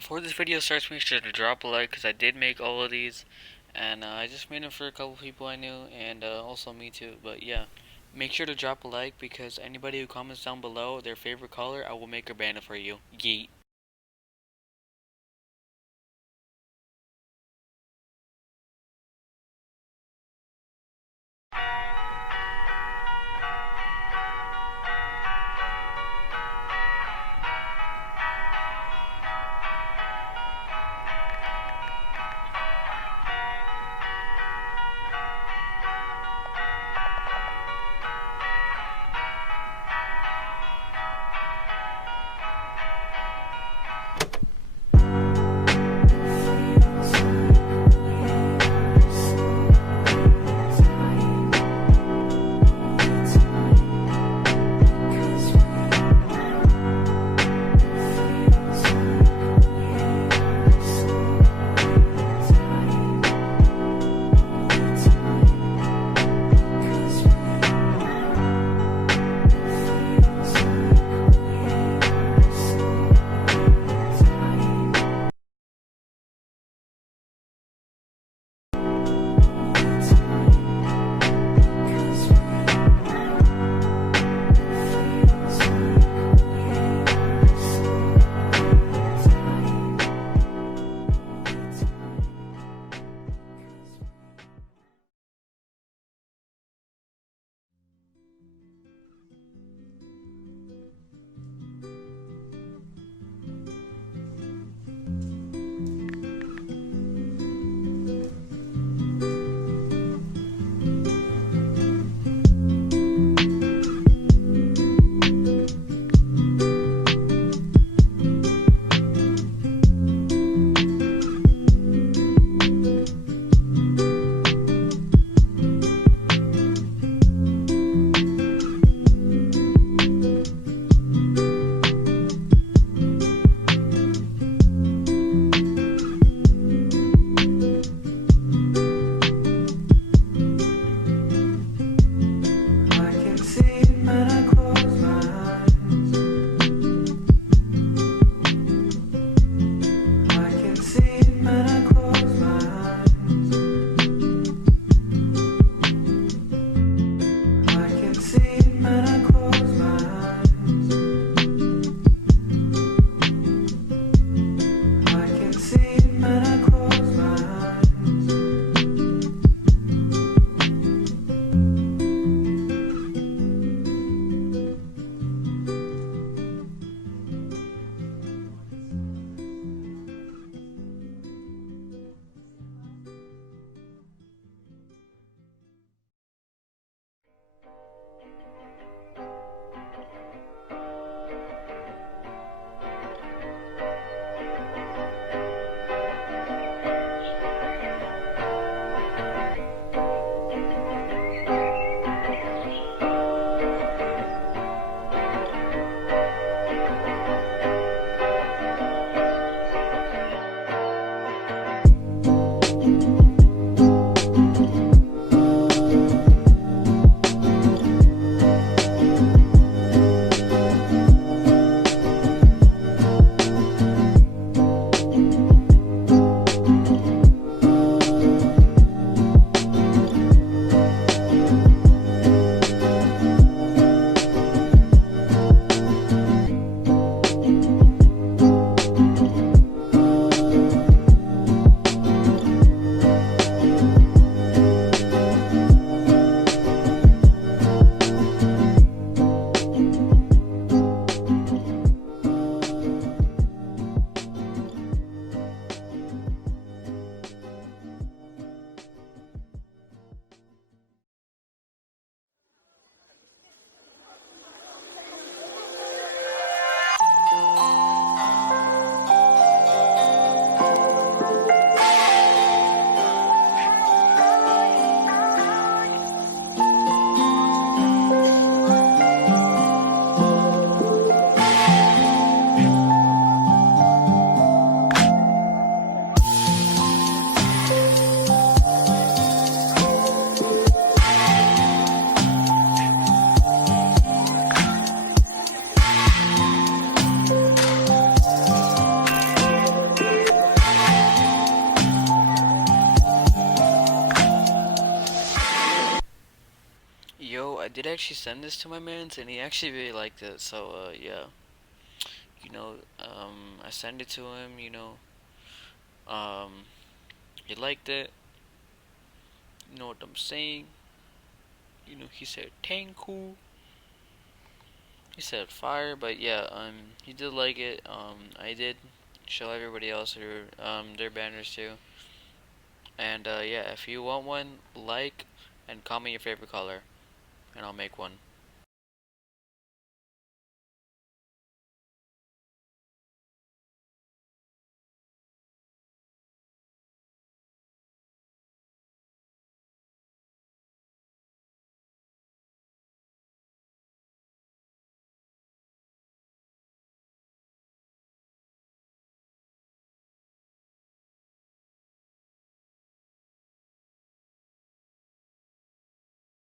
Before this video starts, make sure to drop a like because I did make all of these, and I just made them for a couple people I knew, and also me too. But yeah, make sure to drop a like because anybody who comments down below their favorite color, I will make a banner for you. Yeet. actually sent this to my man's, and he actually really liked it. So yeah, I sent it to him. Um, he liked it. You know what I'm saying? He said tanku. He said fire, but yeah, he did like it. I did show everybody else their banners too. And yeah, if you want one, like and comment your favorite color, and I'll make one.